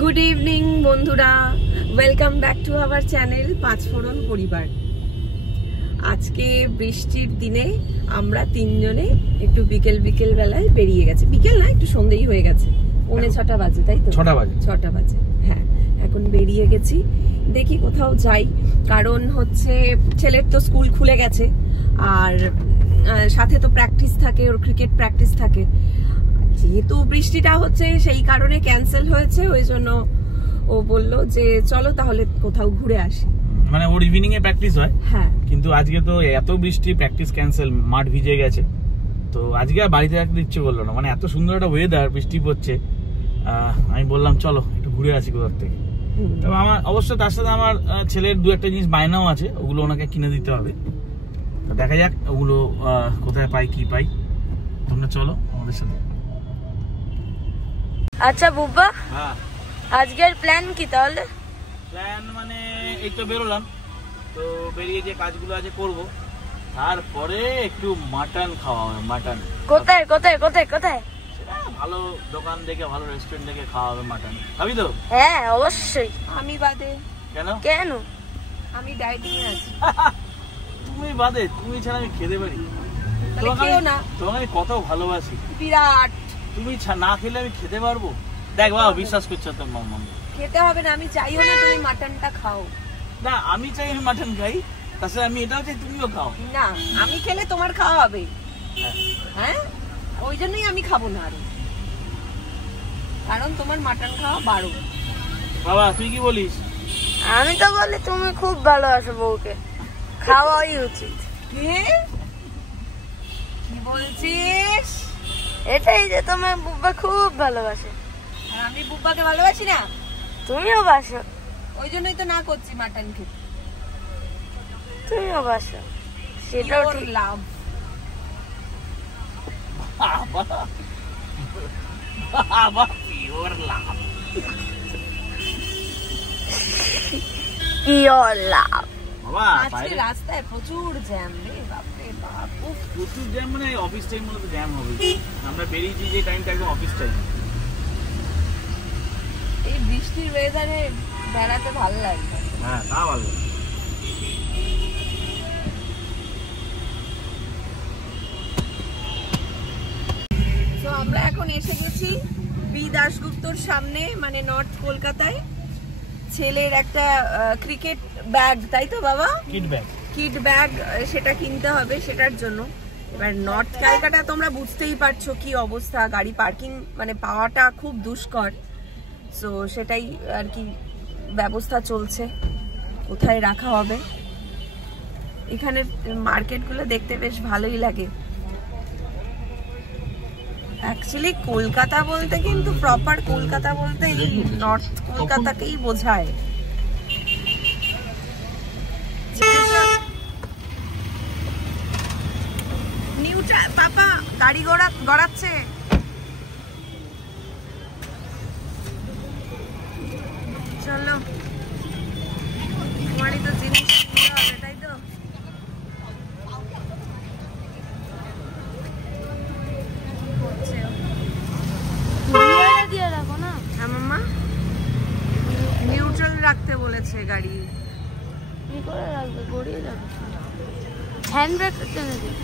Good evening বন্ধুরা, welcome back to our channel Panchphoron পরিবার। আজকে বৃষ্টির দিনে আমরা তিনজনে একটু বিকেল বেলায় বেরিয়ে গেছে। বিকেল না, একটু সন্ধ্যেই হয়ে গেছে, 6:45 বাজে, তাই তো? 6টা বাজে। হ্যাঁ, এখন বেরিয়ে গেছি, দেখি কোথাও যাই। কারণ হচ্ছে ছেলের তো স্কুল খুলে গেছে, আর সাথে তো প্র্যাকটিস থাকে, ওর ক্রিকেট প্র্যাকটিস থাকে। যেহেতু বৃষ্টিটা হচ্ছে সেই কারণে ক্যান্সেল হয়েছে, ওই জন্য ও বললো যে চলো তাহলে কোথাও ঘুরে আসি। মানে ওর ইভিনিং এ প্র্যাকটিস হয়, হ্যাঁ, কিন্তু আজকে তো এত বৃষ্টি, প্র্যাকটিস ক্যান্সেল, মাঠ ভিজে গেছে। তো আজকে আর বাড়িতে রাখতে ইচ্ছে করলো না, মানে এত সুন্দর একটা ওয়েদার, বৃষ্টি পড়ছে। আমি বললাম চলো একটু ঘুরে আসি কোথার থেকে। তবে আমার অবশ্য তার সাথে আমার ছেলের দু একটা জিনিস বায়নাও আছে, ওগুলো ওনাকে কিনে দিতে হবে। তো দেখা যাক ওগুলো কোথায় পাই, কি পাই। তোমরা চলো আমাদের সাথে। আচ্ছা বুব্বা, হ্যাঁ, আজকের প্ল্যান কি তাহলে? প্ল্যান মানে এই তো বেরোলাম, তো বেরিয়ে যে কাজগুলো আছে করব, তারপরে একটু মাটন খাওয়া হবে। মাটন কোথায় কোথায় কোথায় কোথায়? সেটা ভালো দোকান দেখে, ভালো রেস্টুরেন্ট দেখে খাওয়া হবে মাটন। খাবি তো? হ্যাঁ অবশ্যই। আমি বাদে। কেন? কেন? আমি ডায়েটিং এ আছি। তুমি বাদে, তুমি ছাড়া আমি খেতে পারি? তাহলে খেও না। তোমাকে আমি কত ভালোবাসি, বিরাট। তুমি না খেলে আমি খেতে পারবো? দেখ বাবা, বিশ্বাস করছো তো? মাম্মা খেতে হবে না, আমি চাইও না তুমি মাটনটা খাও। না, আমি চাই আমি মাটন খাই, তাছাড়া আমি এটাও চাই তুমিও খাও। না, আমি খেলে তোমার খাওয়া হবে। হ্যাঁ, ওই জন্যই আমি খাবো না আরো, কারণ তোমার মাটন খাওয়া বারো। বাবা তুই কি বলিস? আমি তো বলি তুমি খুব ভালোবাসো বউকে, খাওয়াই উচিত। কি বলছিস? এটাই যে তোমার বুব্বা খুব ভালোবাসে। আর আমি বুব্বাকে ভালোবাসি না? তুমিও বাসো। ওই জন্যই তো না করছি মাটন খেতে। তুমিও বাসো, সেটাও ঠিক। Love. Pure love. Pure love. বাবা আজকে রাস্তায় প্রচুর জ্যাম রে, বাপরে বাপ। প্রচুর জ্যাম, মানে অফিস টাইম মতো জ্যাম হবে। আমরা বেরিয়েছি যে টাইমটা একদম অফিস টাইম। এই বৃষ্টির ওয়েদারে বেড়াতে ভালো লাগে। হ্যাঁ, তা ভালো। তো আমরা এখন এসে গেছি বি দাশগুপ্তর সামনে, মানে নর্থ কলকাতায়। ছেলের একটা ক্রিকেট ব্যাগ, তাই তো বাবা? কিড ব্যাগ, সেটা কিনতে হবে, সেটার জন্য। এবার নর্থ ক্যালকাটা তোমরা বুঝতেই পারছো কি অবস্থা, গাড়ি পার্কিং মানে পাওয়াটা খুব দুষ্কর। সো সেটাই আর কি ব্যবস্থা চলছে, কোথায় রাখা হবে। এখানে মার্কেটগুলো দেখতে বেশ ভালোই লাগে। অ্যাকচুয়ালি কলকাতা বলতে কিন্তু প্রপার কলকাতা বলতে এই নর্থ কলকাতাকেই বোঝায়। পাপা গাড়ি গড়াচ্ছে। চলো, তোমারই তো জিনিস হবে, তাই তো? দিয়ে রাখো না। হ্যাঁ মাম্মা, নিউট্রাল রাখতে বলেছে গাড়ি। কি করে রাখবে? গড়িয়ে যাবে। হ্যান্ড ব্রেক টেনে দিই।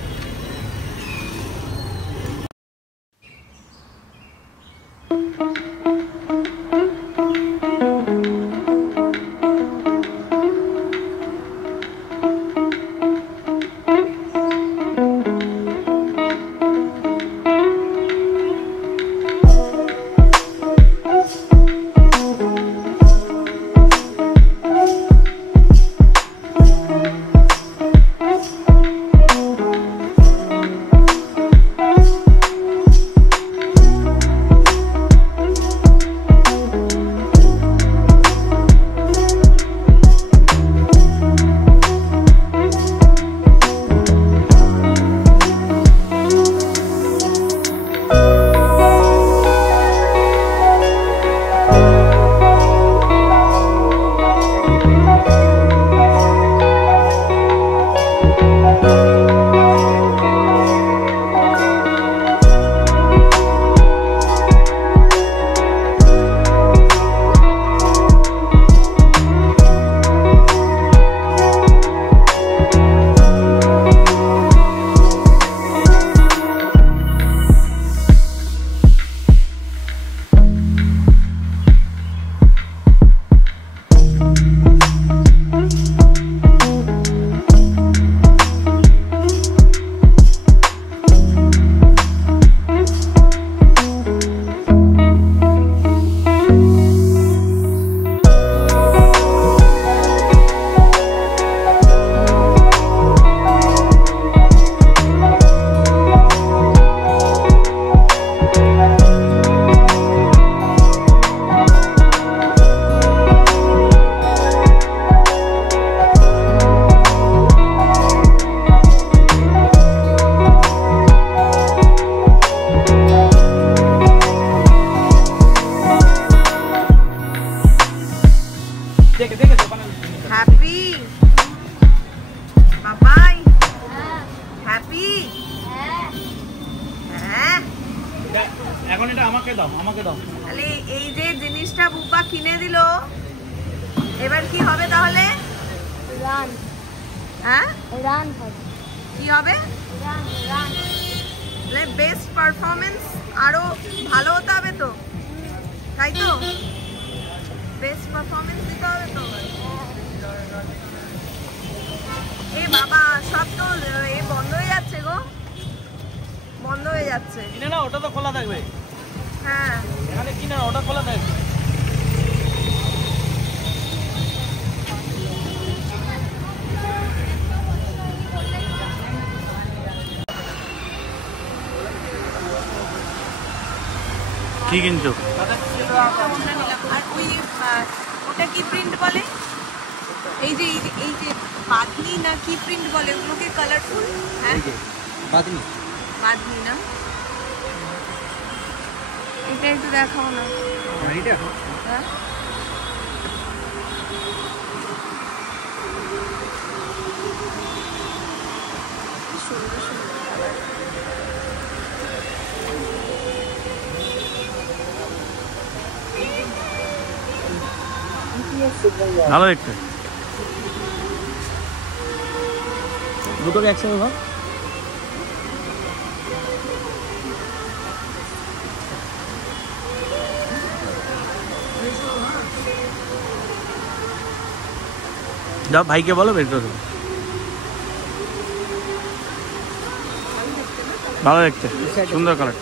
হ্যাপি বাবাই, হ্যাপি। হ্যাঁ, এখন এটা আমাকে দাও, আমাকে দাও। তাহলে এই যে জিনিসটা বুব্বা কিনে দিল, এবার কি হবে তাহলে? রান। হ্যাঁ, রান হবে। কি হবে? Run run. তাহলে বেস্ট পারফরমেন্স আরো ভালো হতে হবে তো, তাই তো? বেস্ট পারফরমেন্স দিতে হবে তো। এ বাবা, সব তো এ বন্ধ হয়ে যাচ্ছে গো, বন্ধ হয়ে যাচ্ছে। কিনে না, ওটা তো খোলা থাকবে। হ্যাঁ, এখানে কিনে না, ওটা খোলা থাকবে। কি কিনছো? আর ওই ওটা কি প্রিন্ট বলে? এই যে এই যে বাদনি না কি প্রিন্ট বলে ওগুলোকে? কালারফুল। হ্যাঁ, বাদনি। বাদনি না, এটা একটু দেখাও না। এইটা হ্যাঁ, সুন্দর সুন্দর কালার। ভালো দেখতে। দুটোকে একসাথে ভাব। যাও ভাইকে বলো বের করে দেবো। ভালো দেখতে, সুন্দর কালার।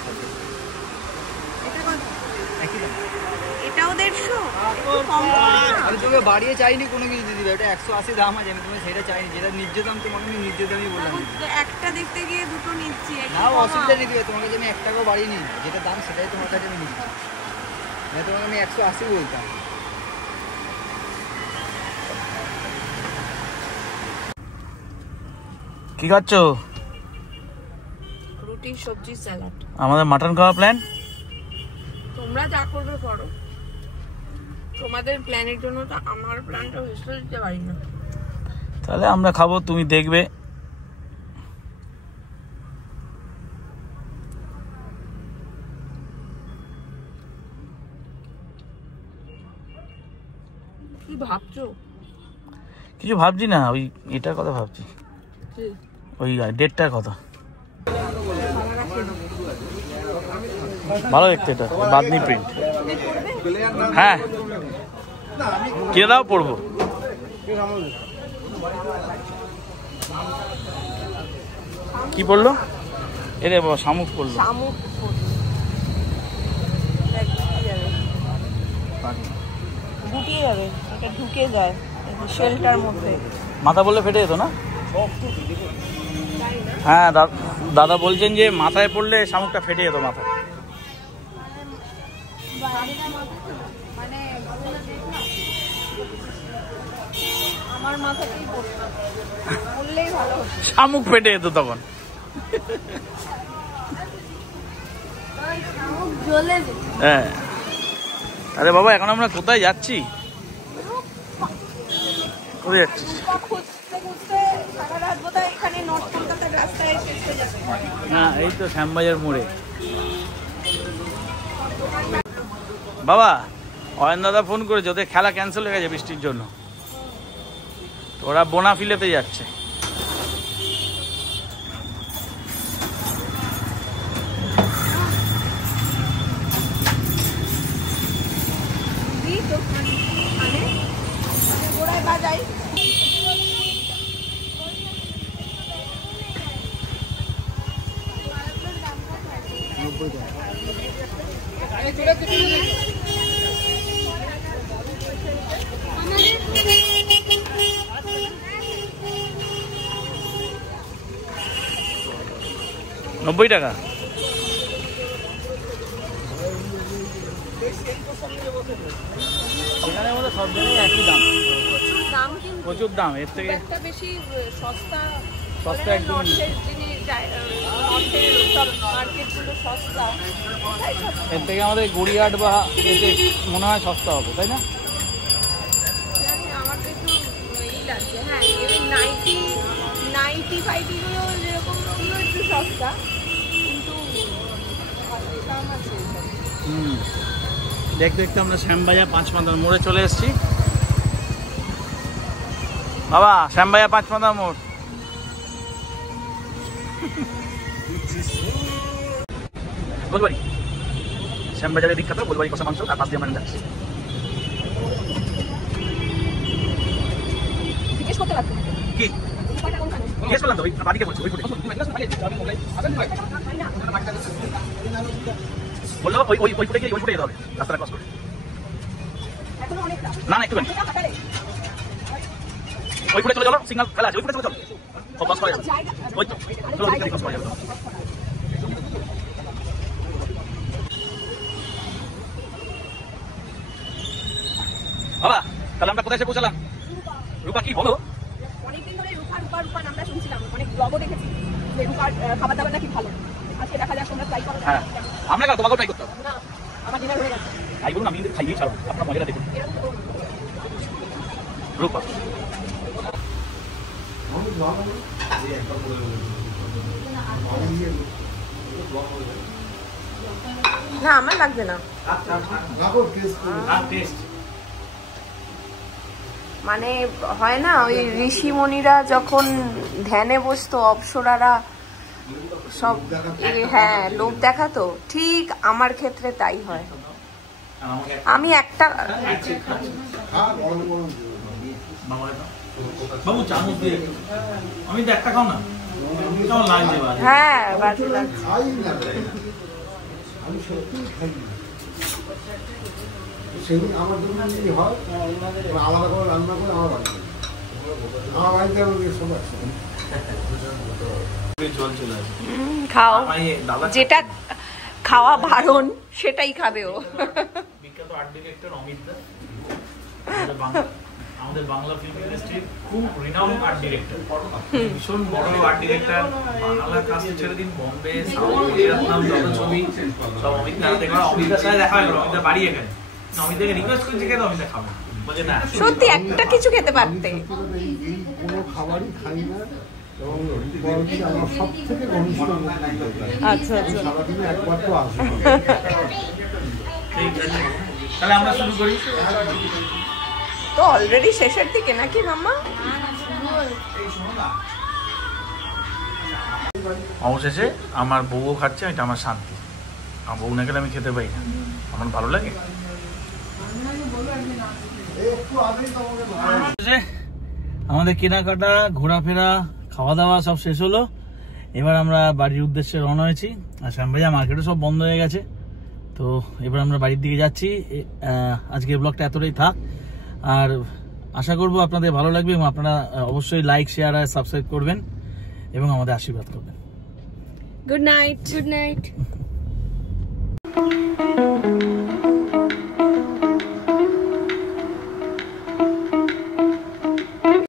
এটাও 150, একটু কম করো না। আমি তোকে বাড়িয়ে চাইনি কোনো কিছু দিদি, এটা 180 দাম আছে, আমি তোমাকে সেটা চাইনি, যেটা ন্যায্য দাম তোমাকে আমি ন্যায্য দামই বললাম। একটা দেখতে গিয়ে দুটো নিচ্ছি, একটু না কমাও। অসুবিধা নেই দিবে, তোমাকে যে আমি 1 টাকাও বাড়িয়ে নিই, যেটা দাম সেটাই তোমার কাছে আমি নিচ্ছি, না তোমাকে আমি 180 বলতাম। কি খাচ্ছো? রুটি, সবজি, স্যালাড। আমাদের মাটন খাওয়া প্ল্যান। তোমরা যা করবে করো, তোমাদের প্ল্যানের জন্য তো আমার প্ল্যানটা ভেস্তে দিতে পারি না। তাহলে আমরা খাবো, তুমি দেখবে। কি ভাবছো? কিছু ভাবছি না, ওই এটার কথা ভাবছি, ওই ডেটটার কথা। ভালো দেখতে এটা, বাদনি প্রিন্ট। হ্যাঁ, কে দাও পড়বো। কি পড়লো? এরে বাবা, শামুক পড়লো। শামুক গুটিয়ে যাবে, এটা ঢুকে যায় শেলটার মধ্যে। মাথা বললে ফেটে যেত না? হ্যাঁ, দাদা বলছেন যে মাথায় পড়লে শামুকটা ফেটে যেত মাথা। মানে আমার মাথাতেই পড়তো, বললেই ভালো হতো। শামুক ফেটে যেত তখন। জ্বলে যেত। হ্যাঁ। আরে বাবা, এখন আমরা কোথায় যাচ্ছি? কোথায় যাচ্ছিস? খুঁজতে খুঁজতে সারা রাত বোধহয় এখানে নর্থ কলকাতার রাস্তায় শেষ হয়ে যাবে। না, এই তো শ্যামবাজার মোড়ে। বাবা, অয়ন দাদা ফোন করেছে, ওদের খেলা ক্যান্সেল হয়ে গেছে বৃষ্টির জন্য, তো ওরা বোনাফিলেতে যাচ্ছে। গোড়ায় বাজাই। $90 টাকা। এখানে আমাদের সব জায়গায় একই দাম, দাম কিন্তু প্রচুর দাম। এর থেকে একটা বেশি সস্তা, সস্তা একদম। নর্থের জিনিস, নর্থের সব মার্কেটগুলো সস্তা, এর থেকে আমাদের গড়িয়াহাট বা এতে মনে হয় সস্তা হবে, তাই না? লাগছে। হ্যাঁ এবার নাইটি ফাইটিগুলো যেরকম ওগুলো একটু সস্তা, কিন্তু দাম আছে। দেখতে দেখতে আমরা শ্যামবাজার 5 মাথার মোড়ে চলে এসেছি। বাবা শ্যামবাজার 5 মাথার মোড়। গোলবাড়ি শ্যামবাজারের বিখ্যাত গোলবাড়ি কষা মাংস, আর পাশ দিয়ে আমরা যাচ্ছি। জিজ্ঞেস করতে লাগবে কি জিজ্ঞেস করলাম তো, ওই বাড়িকে বলছি ওই বললো ওই ফুটে গিয়ে ওই ফুটে যেতে হবে রাস্তাটা ক্রস করে। না না একটুখানি ওই ফুটে চলে চলো, সিগন্যাল ফেলা আছে, ওই ফুটে চলে চলো, ও ক্রস করে যাবে। ওই তো চলো ওই ক্রস করে যাবে। বাবা তাহলে আমরা কোথায় এসে পৌঁছালাম? রূপা কি বলো? অনেকদিন ধরে রূপা নামটা শুনছিলাম, অনেক ব্লগও দেখেছি যে রূপার খাবার দাবার নাকি ভালো। আজকে দেখা যাক তোমরা ট্রাই করো। হ্যাঁ আমরা কেন, তোমাকেও ট্রাই করতে হবে। না আমার ডিনার হয়ে গেছে। তাই বলুন, আমি খাইয়েই ছাড়ো, আপনার মজাটা দেখুন। রূপা না আমার লাগবে না, মানে হয় না ওই ঋষিমণিরা যখন ধ্যানে বসতো, অপ্সরারা সব হ্যাঁ লোভ দেখাতো, ঠিক আমার ক্ষেত্রে তাই হয়। আমি একটা বাবু চামচ দিয়ে আমি তো একটা খাও না, কেমন লাগছে? হ্যাঁ বাজে লাগছে। সেদিন আমার জন্য যদি হয় আলাদা করে রান্না করে আমার বাড়িতে সব জল চলে আসে। খাও, যেটা খাওয়া বারণ সেটাই খাবে ও। বিখ্যাত আর্ট ডিরেক্টর অমিত দা, আমাদের বাংলা ফিল্ম ইন্ডাস্ট্রির খুব রিনাউন্ড আর্ট ডিরেক্টর, ভীষণ বড় আর্ট ডিরেক্টর। বাংলার কাজ ছেড়ে দিন, বম্বে, সাউথ কোরিয়ার যত ছবি সব অমিত দা দেখো। অমিতার সাথে দেখা হলো, অমিতা বাড়ি এখানে, অমিতাকে রিকোয়েস্ট করছি কেন অমিতা খাবো, বলছে না সত্যি একটা কিছু খেতে পারতে। কোনো খাবারই খাই না, এবং আমার সব থেকে ঘনিষ্ঠ। আচ্ছা আচ্ছা সারাদিনে একবার তো আসবে। ঠিক আছে তাহলে আমরা শুরু করি। তো অলরেডি শেষের দিকে নাকি মাম্মা? অবশেষে আমার বউও খাচ্ছে, এটা আমার শান্তি। আমার বউ না খেলে আমি খেতে পাই না, আমার ভালো লাগে। আমাদের কেনাকাটা, ঘোরাফেরা, খাওয়া দাওয়া সব শেষ হলো। এবার আমরা বাড়ির উদ্দেশ্যে রওনা হয়েছি। আর শ্যামবাজার মার্কেটও সব বন্ধ হয়ে গেছে, তো এবার আমরা বাড়ির দিকে যাচ্ছি। আজকের ব্লগটা এতটাই থাক, আর আশা করব আপনাদের ভালো লাগবে, এবং আপনারা অবশ্যই লাইক, শেয়ার আর সাবস্ক্রাইব করবেন এবং আমাদের আশীর্বাদ করবেন। Good night. Good night.